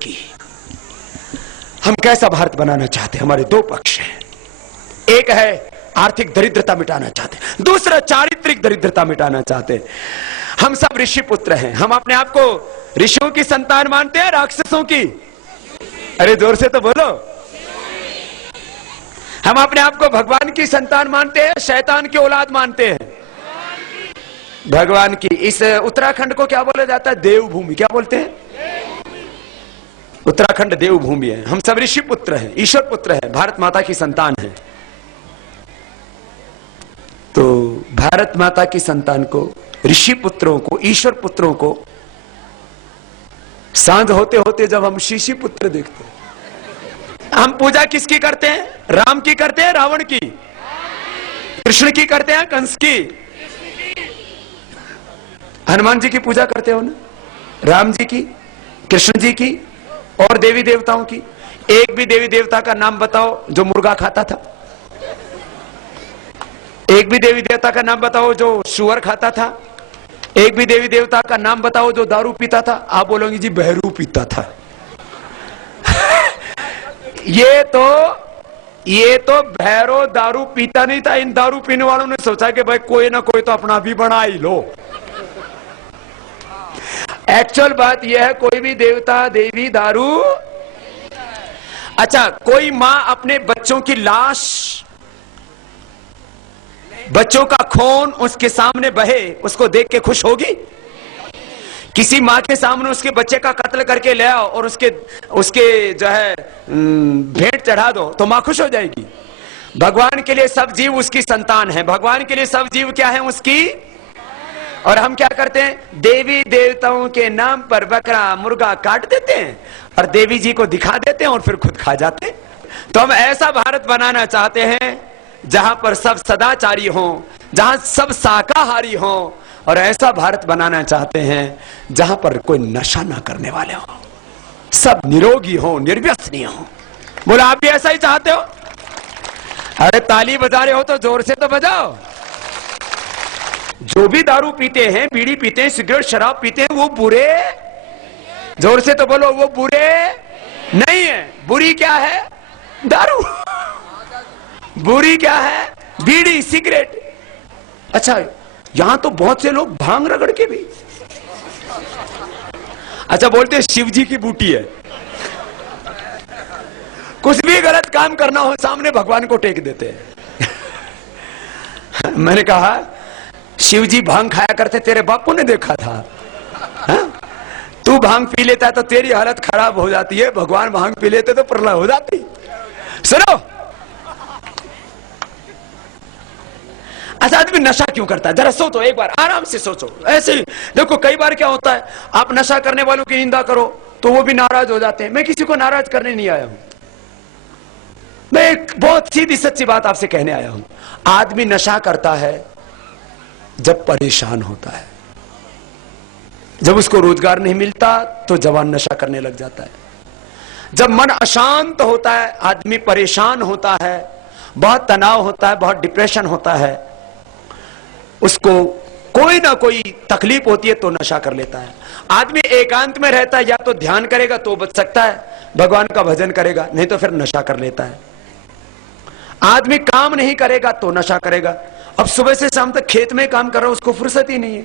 की। हम कैसा भारत बनाना चाहते हैं? हमारे दो पक्ष हैं। एक है आर्थिक दरिद्रता मिटाना चाहते हैं, दूसरा चारित्रिक दरिद्रता मिटाना चाहते हैं। हम सब ऋषि पुत्र हैं। हम अपने आप को ऋषियों की संतान मानते हैं, राक्षसों की? अरे जोर से तो बोलो। हम अपने आप को भगवान की संतान मानते हैं, शैतान की औलाद मानते हैं? भगवान की। इस उत्तराखंड को क्या बोला जाता है? देवभूमि। क्या बोलते हैं? उत्तराखंड देवभूमि है। हम सब ऋषि पुत्र हैं, ईश्वर पुत्र हैं, भारत माता की संतान हैं। तो भारत माता की संतान को, ऋषि पुत्रों को, ईश्वर पुत्रों को सांझ होते होते जब हम शीशी पुत्र देखते हैं, हम पूजा किसकी करते हैं? राम की करते हैं, रावण की? कृष्ण की करते हैं, कंस की? हनुमान जी की पूजा करते हो ना? राम जी की, कृष्ण जी की और देवी देवताओं की? एक भी देवी देवता का नाम बताओ जो मुर्गा खाता था? एक भी देवी देवता का नाम बताओ जो सुअर खाता था? एक भी देवी देवता का नाम बताओ जो दारू पीता था? आप बोलोगे जी बहरू पीता था। ये तो भैरव दारू पीता नहीं था। इन दारू पीने वालों ने सोचा कि भाई कोई ना कोई तो अपना भी बना ही लो। एक्चुअल बात यह है, कोई भी देवता देवी दारू। अच्छा, कोई मां अपने बच्चों की लाश, बच्चों का खून उसके सामने बहे, उसको देख के खुश होगी? किसी मां के सामने उसके बच्चे का कत्ल करके ले आओ और उसके जो है भेंट चढ़ा दो तो मां खुश हो जाएगी? भगवान के लिए सब जीव उसकी संतान है। भगवान के लिए सब जीव क्या है? उसकी। और हम क्या करते हैं? देवी देवताओं के नाम पर बकरा मुर्गा काट देते हैं और देवी जी को दिखा देते हैं और फिर खुद खा जाते हैं। तो हम ऐसा भारत बनाना चाहते हैं जहां पर सब सदाचारी हों, जहां सब शाकाहारी हों, और ऐसा भारत बनाना चाहते हैं जहां पर कोई नशा ना करने वाले हों, सब निरोगी हों, निर्व्यसनी हों। बोला आप भी ऐसा ही चाहते हो? अरे ताली बजा रहे हो तो जोर से तो बजाओ। जो भी दारू पीते हैं, बीड़ी पीते हैं, सिगरेट शराब पीते हैं, वो बुरे? जोर से तो बोलो, वो बुरे नहीं है। बुरी क्या है? दारू। बुरी क्या है? बीड़ी सिगरेट। अच्छा, यहां तो बहुत से लोग भांग रगड़ के भी, अच्छा बोलते हैं शिव जी की बूटी है। कुछ भी गलत काम करना हो सामने भगवान को टेक देते हैं। मैंने कहा शिव जी भांग खाया करते, तेरे बापू ने देखा था? हा? तू भांग पी लेता है तो तेरी हालत खराब हो जाती है, भगवान भांग पी लेते तो प्रलय हो जाती। सुनो, अच्छा आदमी नशा क्यों करता है? जरा सोचो, एक बार आराम से सोचो। ऐसे ही देखो, कई बार क्या होता है, आप नशा करने वालों की निंदा करो तो वो भी नाराज हो जाते हैं। मैं किसी को नाराज करने नहीं आया हूं, मैं एक बहुत सीधी सच्ची बात आपसे कहने आया हूं। आदमी नशा करता है जब परेशान होता है, जब उसको रोजगार नहीं मिलता तो जवान नशा करने लग जाता है। जब मन अशांत होता है, आदमी परेशान होता है, बहुत तनाव होता है, बहुत डिप्रेशन होता है, उसको कोई ना कोई तकलीफ होती है तो नशा कर लेता है। आदमी एकांत में रहता है, या तो ध्यान करेगा तो बच सकता है, भगवान का भजन करेगा, नहीं तो फिर नशा कर लेता है। आदमी काम नहीं करेगा तो नशा करेगा। अब सुबह से शाम तक खेत में काम कर रहा है, उसको फुर्सत ही नहीं है।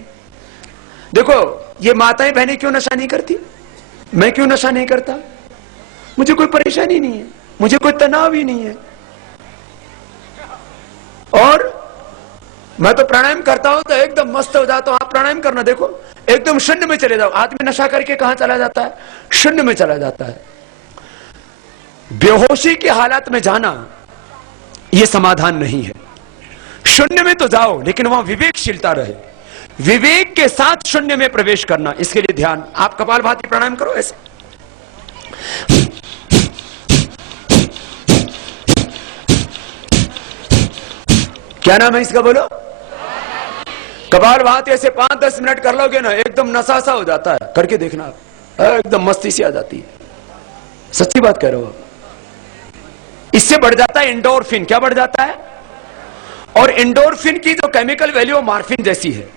देखो, ये माताएं बहनें क्यों नशा नहीं करती? मैं क्यों नशा नहीं करता? मुझे कोई परेशानी नहीं है, मुझे कोई तनाव ही नहीं है, और मैं तो प्राणायाम करता हूं तो एकदम मस्त हो जाता हूं। आप प्राणायाम करना देखो, एकदम शून्य में चले जाओ। आदमी नशा करके कहां चला जाता है? शून्य में चला जाता है। बेहोशी की हालत में जाना यह समाधान नहीं है। शून्य में तो जाओ, लेकिन वहां विवेकशीलता रहे, विवेक के साथ शून्य में प्रवेश करना। इसके लिए ध्यान, आप कपालभाति प्राणायाम करो ऐसे। क्या नाम है इसका? बोलो। कपालभाति ऐसे 5-10 मिनट कर लोगे ना, एकदम नशा सा हो जाता है। करके देखना आप, एकदम मस्ती सी आ जाती है। सच्ची बात कह रहे हो। इससे बढ़ जाता है एंडोर्फिन। क्या बढ़ जाता है? और एंडोर्फिन की जो केमिकल वैल्यू मॉर्फिन जैसी है।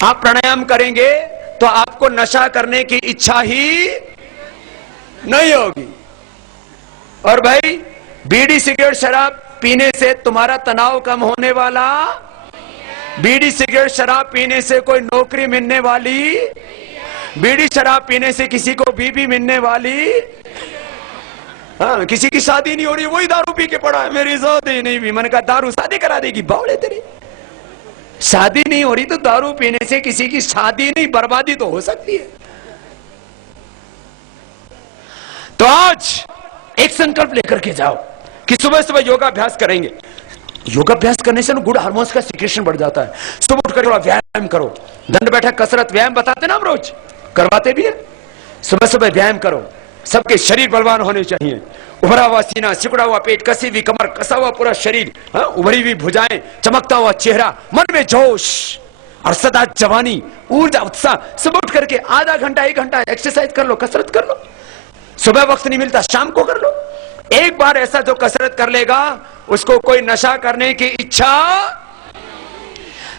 आप प्राणायाम करेंगे तो आपको नशा करने की इच्छा ही नहीं होगी। और भाई बीड़ी सिगरेट शराब पीने से तुम्हारा तनाव कम होने वाला, बीड़ी सिगरेट शराब पीने से कोई नौकरी मिलने वाली, बीड़ी शराब पीने से किसी को बीवी मिलने वाली, हाँ किसी की शादी नहीं हो रही, वही दारू पी के पड़ा है, मेरी शादी नहीं हुई। मैंने कहा दारू शादी करा देगी, बावड़े तेरी, शादी नहीं हो रही तो दारू पीने से किसी की शादी नहीं बर्बादी तो हो सकती है। तो आज एक संकल्प लेकर के जाओ कि सुबह सुबह योगाभ्यास करेंगे। योगाभ्यास करने से गुड हार्मोन्स का सिक्रेशन बढ़ जाता है। सुबह उठकर थोड़ा व्यायाम करो, दंड बैठक कसरत व्यायाम बताते ना हम रोज, करवाते भी है। सुबह सुबह व्यायाम करो, सबके शरीर बलवान होने चाहिए। उभरा हुआ सीना, सिकुड़ा हुआ पेट, कसी हुई कमर, कसा हुआ पूरा शरीर, उभरी हुई भुजाएं, चमकता हुआ चेहरा, मन में जोश और सदा जवानी, ऊर्जा, उत्साह। सुबह उठ करके आधा घंटा 1 घंटा एक्सरसाइज कर लो, कसरत कर लो। सुबह वक्त नहीं मिलता शाम को कर लो। एक बार ऐसा जो कसरत कर लेगा उसको कोई नशा करने की इच्छा,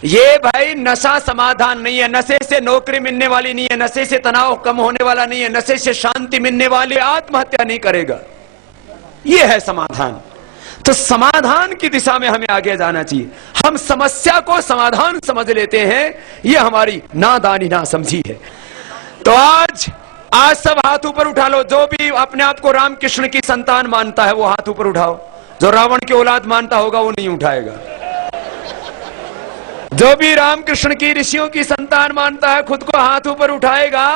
ये भाई नशा समाधान नहीं है। नशे से नौकरी मिलने वाली नहीं है, नशे से तनाव कम होने वाला नहीं है, नशे से शांति मिलने वाली, आत्महत्या नहीं करेगा, ये है समाधान। तो समाधान की दिशा में हमें आगे जाना चाहिए। हम समस्या को समाधान समझ लेते हैं, ये हमारी नादानी ना समझी है। तो आज सब हाथ ऊपर उठा लो। जो भी अपने आप को रामकृष्ण की संतान मानता है वो हाथ ऊपर उठाओ। जो रावण की औलाद मानता होगा वो नहीं उठाएगा। जो भी रामकृष्ण की ऋषियों की संतान मानता है खुद को हाथ ऊपर उठाएगा।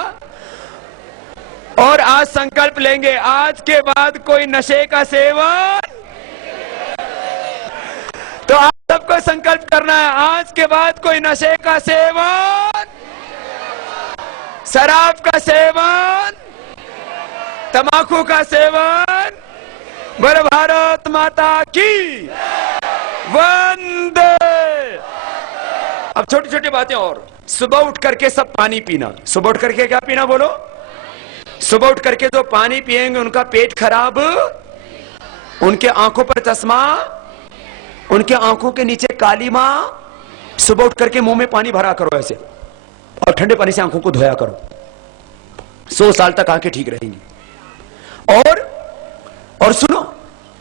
और आज संकल्प लेंगे, आज के बाद कोई नशे का सेवन। तो आप सबको संकल्प करना है, आज के बाद कोई नशे का सेवन, शराब का सेवन, तंबाकू का सेवन। बोलो भारत माता की वंदे। अब छोटी छोटी बातें और। सुबह उठ करके सब पानी पीना। सुबह उठ करके क्या पीना बोलो? सुबह उठ करके जो पानी पिएंगे उनका पेट खराब, उनके आंखों पर चश्मा, उनके आंखों के नीचे काली मां। सुबह उठ करके मुंह में पानी भरा करो ऐसे, और ठंडे पानी से आंखों को धोया करो। 100 साल तक आंखें ठीक रहेंगी। और सुनो,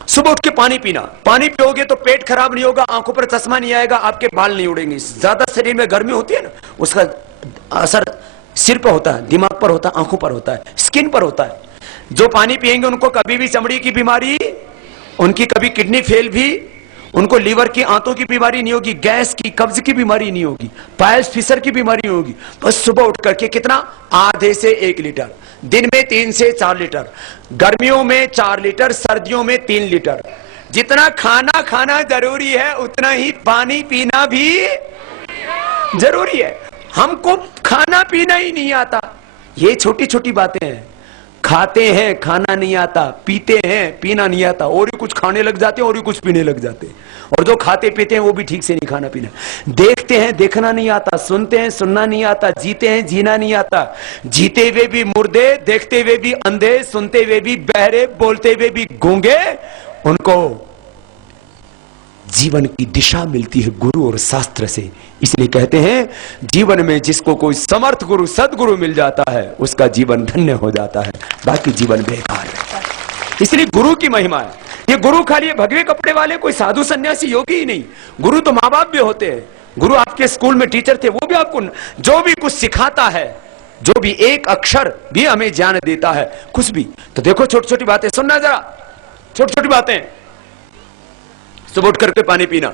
सुबह उठ के पानी पीना। पानी पियोगे तो पेट खराब नहीं होगा, आंखों पर चश्मा नहीं आएगा, आपके बाल नहीं उड़ेंगे। ज्यादा शरीर में गर्मी होती है ना, उसका असर सिर पर होता है, दिमाग पर होता है, आंखों पर होता है, स्किन पर होता है। जो पानी पिएंगे उनको कभी भी चमड़ी की बीमारी, उनकी कभी किडनी फेल भी, उनको लीवर की, आंतों की बीमारी नहीं होगी, गैस की, कब्ज की बीमारी नहीं होगी, पायल्स फिशर की बीमारी नहीं होगी। बस सुबह उठ करके कितना, आधे से 1 लीटर, दिन में 3 से 4 लीटर, गर्मियों में 4 लीटर, सर्दियों में 3 लीटर। जितना खाना खाना जरूरी है उतना ही पानी पीना भी जरूरी है। हमको खाना पीना ही नहीं आता, ये छोटी छोटी बातें हैं। खाते हैं, खाना नहीं आता, पीते हैं, पीना नहीं आता, और ही कुछ खाने लग जाते हैं और ही कुछ पीने लग जाते हैं। और जो खाते पीते हैं वो भी ठीक से नहीं खाना पीना। देखते हैं, देखना नहीं आता, सुनते हैं, सुनना नहीं आता, जीते हैं, जीना नहीं आता। जीते हुए भी मुर्दे, देखते हुए भी अंधे, सुनते हुए भी बहरे, बोलते हुए भी गूंगे, उनको जीवन की दिशा मिलती है गुरु और शास्त्र से। इसलिए कहते हैं जीवन में जिसको कोई समर्थ गुरु, सदगुरु मिल जाता है उसका जीवन धन्य हो जाता है, बाकी जीवन बेकार रहता है। इसलिए गुरु की महिमा है। ये गुरु खाली भगवे कपड़े वाले कोई साधु सन्यासी योगी ही नहीं, गुरु तो माँ बाप भी होते हैं। गुरु आपके स्कूल में टीचर थे, वो भी आपको जो भी कुछ सिखाता है, जो भी एक अक्षर भी हमें ज्ञान देता है, कुछ भी। तो देखो छोटी छोटी बातें सुनना जरा, छोटी छोटी बातें। सुबह उठ करके पानी पीना,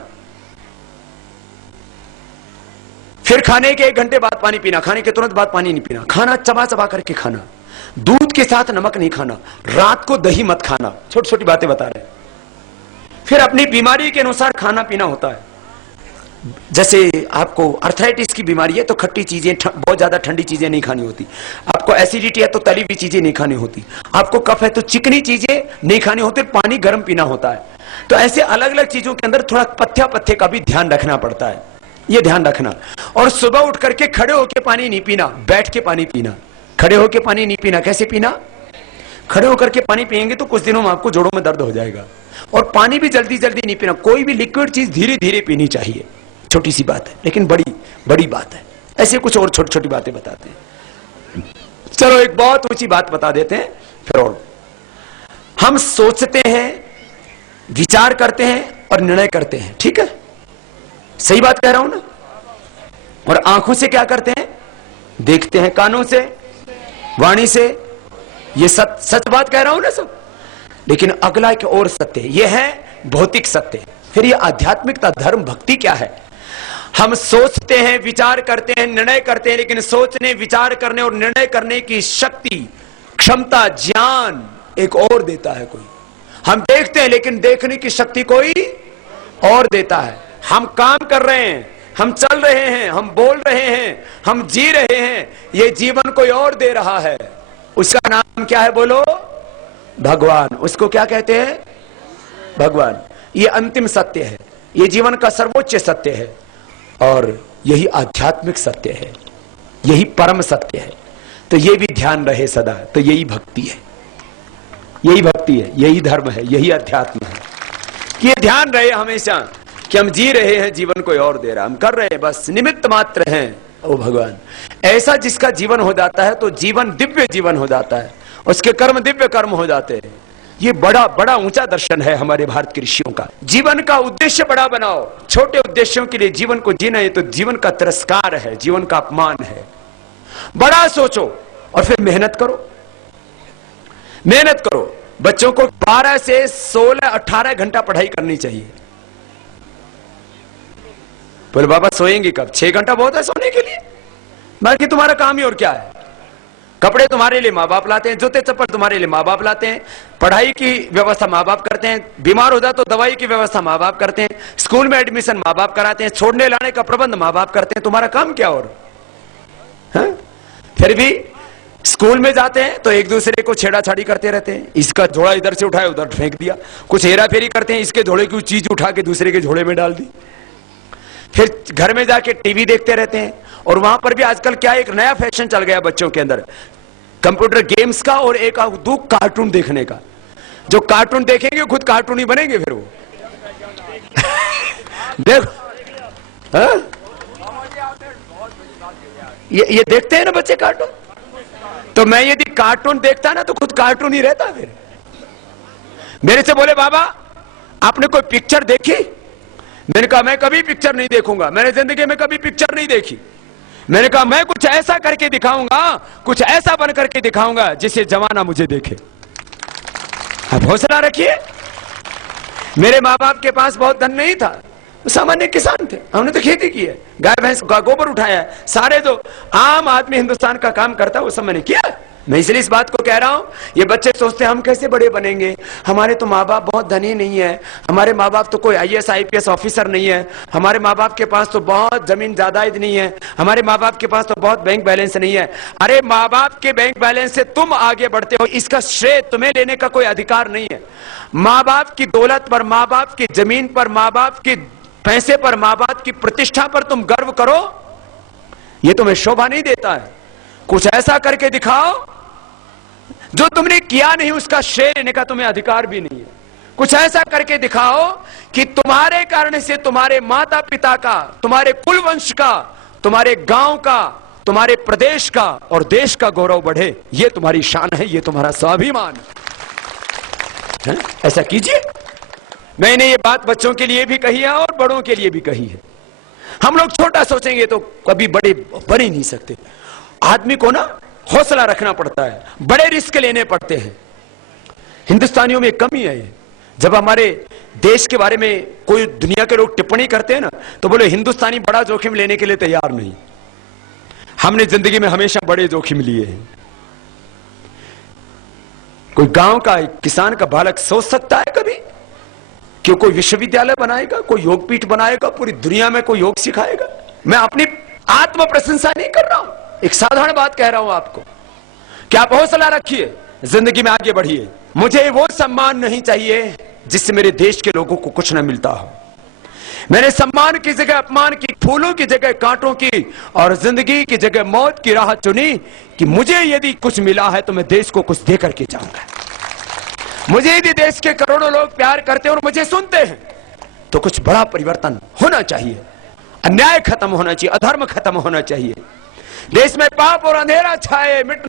फिर खाने के 1 घंटे बाद पानी पीना, खाने के तुरंत बाद पानी नहीं पीना, खाना चबा चबा करके खाना, दूध के साथ नमक नहीं खाना, रात को दही मत खाना। छोटी छोटी बातें बता रहे हैं। फिर अपनी बीमारी के अनुसार खाना पीना होता है। जैसे आपको अर्थराइटिस की बीमारी है तो खट्टी चीजें, बहुत ज्यादा ठंडी चीजें नहीं खानी होती। आपको एसिडिटी है तो तली हुई चीजें नहीं खानी होती। आपको कफ है तो चिकनी चीजें नहीं खानी होती, पानी गर्म पीना होता है। तो ऐसे अलग अलग चीजों के अंदर थोड़ा पथ्य का भी ध्यान रखना पड़ता है, ये ध्यान रखना। और सुबह उठ करके खड़े होकर पानी नहीं पीना, बैठ के पानी पीना। खड़े होकर पानी नहीं पीना, कैसे पीना? खड़े होकर के पानी पिएंगे तो कुछ दिनों में आपको जोड़ों में दर्द हो जाएगा। और पानी भी जल्दी जल्दी नहीं पीना, कोई भी लिक्विड चीज धीरे धीरे पीनी चाहिए। छोटी सी बात है लेकिन बड़ी बड़ी बात है। ऐसे कुछ और छोटी छोटी बातें बताते हैं। चलो एक बहुत ऊंची बात बता देते हैं फिर। और हम सोचते हैं, विचार करते हैं और निर्णय करते हैं, ठीक है? सही बात कह रहा हूं ना? और आंखों से क्या करते हैं? देखते हैं, कानों से, वाणी से। ये सच बात कह रहा हूं ना सब? लेकिन अगला एक और सत्य, यह है भौतिक सत्य। फिर ये आध्यात्मिकता, धर्म, भक्ति क्या है? हम सोचते हैं, विचार करते हैं, निर्णय करते हैं, लेकिन सोचने, विचार करने और निर्णय करने की शक्ति, क्षमता, ज्ञान एक और देता है कोई। हम देखते हैं लेकिन देखने की शक्ति कोई और देता है। हम काम कर रहे हैं, हम चल रहे हैं, हम बोल रहे हैं, हम जी रहे हैं, ये जीवन कोई और दे रहा है। उसका नाम क्या है बोलो? भगवान। उसको क्या कहते हैं? भगवान। ये अंतिम सत्य है, ये जीवन का सर्वोच्च सत्य है और यही आध्यात्मिक सत्य है, यही परम सत्य है। तो ये भी ध्यान रहे सदा। तो यही भक्ति है, यही भक्ति है, यही धर्म है, यही अध्यात्म है। कि ये ध्यान रहे हमेशा कि हम जी रहे हैं, जीवन कोई और दे रहा, हम कर रहे हैं, बस निमित्त मात्र हैं। ओ भगवान, ऐसा जिसका जीवन हो जाता है तो जीवन दिव्य जीवन हो जाता है, उसके कर्म दिव्य कर्म हो जाते हैं। ये बड़ा बड़ा ऊंचा दर्शन है हमारे भारत के ऋषियों का। जीवन का उद्देश्य बड़ा बनाओ, छोटे उद्देश्यों के लिए जीवन को जीना है तो जीवन का तिरस्कार है, जीवन का अपमान है। बड़ा सोचो और फिर मेहनत करो, मेहनत करो। बच्चों को 12 से 16, 18 घंटा पढ़ाई करनी चाहिए। बोले बाबा सोएंगे कब? 6 घंटा बहुत है सोने के लिए। बाकी तुम्हारा काम ही और क्या है? कपड़े तुम्हारे लिए माँ बाप लाते हैं, जूते चप्पल तुम्हारे लिए माँ बाप लाते हैं, पढ़ाई की व्यवस्था माँ बाप करते हैं, बीमार हो जाए तो दवाई की व्यवस्था माँ बाप करते हैं, स्कूल में एडमिशन माँ बाप कराते हैं, छोड़ने लाने का प्रबंध माँ बाप करते हैं। तुम्हारा काम क्या और? फिर भी स्कूल में जाते हैं तो एक दूसरे को छेड़ाछाड़ी करते रहते हैं। इसका झोला इधर से उठाया उधर फेंक दिया, कुछ हेरा फेरी करते हैं, इसके झोले की चीज उठा के दूसरे के झोले में डाल दी। फिर घर में जाके टीवी देखते रहते हैं। और वहां पर भी आजकल क्या एक नया फैशन चल गया बच्चों के अंदर, कंप्यूटर गेम्स का और एक दो कार्टून देखने का। जो कार्टून देखेंगे खुद कार्टून ही बनेंगे फिर वो। देखो ये देखते हैं ना बच्चे कार्टून, तो मैं यदि कार्टून देखता ना तो खुद कार्टून ही रहता। फिर मेरे से बोले बाबा आपने कोई पिक्चर देखी? मैंने कहा मैं कभी पिक्चर नहीं देखूंगा, मैंने जिंदगी में कभी पिक्चर नहीं देखी। मैंने कहा मैं कुछ ऐसा करके दिखाऊंगा, कुछ ऐसा बन करके दिखाऊंगा जिसे जमाना मुझे देखे। आप हौसला रखिए। मेरे माँ बाप के पास बहुत धन नहीं था, सामान्य किसान थे, हमने तो खेती की है, गाय भैंस का गोबर उठाया है, सारे जो आम आदमी हिंदुस्तान का काम करता है वो सब मैंने किया। मैं इसलिए इस बात को कह रहा हूं। ये बच्चे सोचते हैं हम कैसे बड़े बनेंगे, हमारे तो माँ बाप बहुत धनी नहीं है, हमारे माँ बाप तो कोई IAS IPS ऑफिसर नहीं है, हमारे माँ बाप के पास तो बहुत जमीन जायदाद नहीं है, हमारे माँ बाप के पास तो बहुत बैंक बैलेंस नहीं है। अरे माँ बाप के बैंक बैलेंस से तुम आगे बढ़ते हो, इसका श्रेय तुम्हें लेने का कोई अधिकार नहीं है। माँ बाप की दौलत पर, माँ बाप की जमीन पर, माँ बाप के पैसे पर, माँ बाप की प्रतिष्ठा पर तुम गर्व करो, ये तुम्हें शोभा नहीं देता है। कुछ ऐसा करके दिखाओ जो तुमने किया नहीं, उसका श्रेय लेने का तुम्हें अधिकार भी नहीं है। कुछ ऐसा करके दिखाओ कि तुम्हारे कारण से तुम्हारे माता पिता का, तुम्हारे कुल वंश का, तुम्हारे गांव का, तुम्हारे प्रदेश का और देश का गौरव बढ़े। यह तुम्हारी शान है, यह तुम्हारा स्वाभिमान है। ऐसा कीजिए। मैंने ये बात बच्चों के लिए भी कही है और बड़ों के लिए भी कही है। हम लोग छोटा सोचेंगे तो कभी बड़े बन ही नहीं सकते। आदमी को ना हौसला रखना पड़ता है, बड़े रिस्क लेने पड़ते हैं। हिंदुस्तानियों में कमी है ये। जब हमारे देश के बारे में कोई दुनिया के लोग टिप्पणी करते हैं ना तो बोले हिंदुस्तानी बड़ा जोखिम लेने के लिए तैयार नहीं। हमने जिंदगी में हमेशा बड़े जोखिम लिए हैं। कोई गांव का किसान का बालक सोच सकता है कभी कि कोई विश्वविद्यालय बनाएगा, कोई योगपीठ बनाएगा, पूरी दुनिया में कोई योग सिखाएगा? मैं अपनी आत्म प्रशंसा नहीं कर रहा हूं, एक साधारण बात कह रहा हूं आपको कि आप हौसला रखिए, जिंदगी में आगे बढ़िए। मुझे वो सम्मान नहीं चाहिए जिससे मेरे देश के लोगों को कुछ न मिलता हो। मैंने सम्मान की जगह अपमान की, फूलों की जगह कांटों की और जिंदगी की जगह मौत की राह चुनी कि मुझे यदि कुछ मिला है तो मैं देश को कुछ दे करके जाऊंगा। मुझे यदि देश के करोड़ों लोग प्यार करते हैं और मुझे सुनते हैं तो कुछ बड़ा परिवर्तन होना चाहिए। अन्याय खत्म होना चाहिए, अधर्म खत्म होना चाहिए, देश में पाप और अंधेरा छाए, मिटना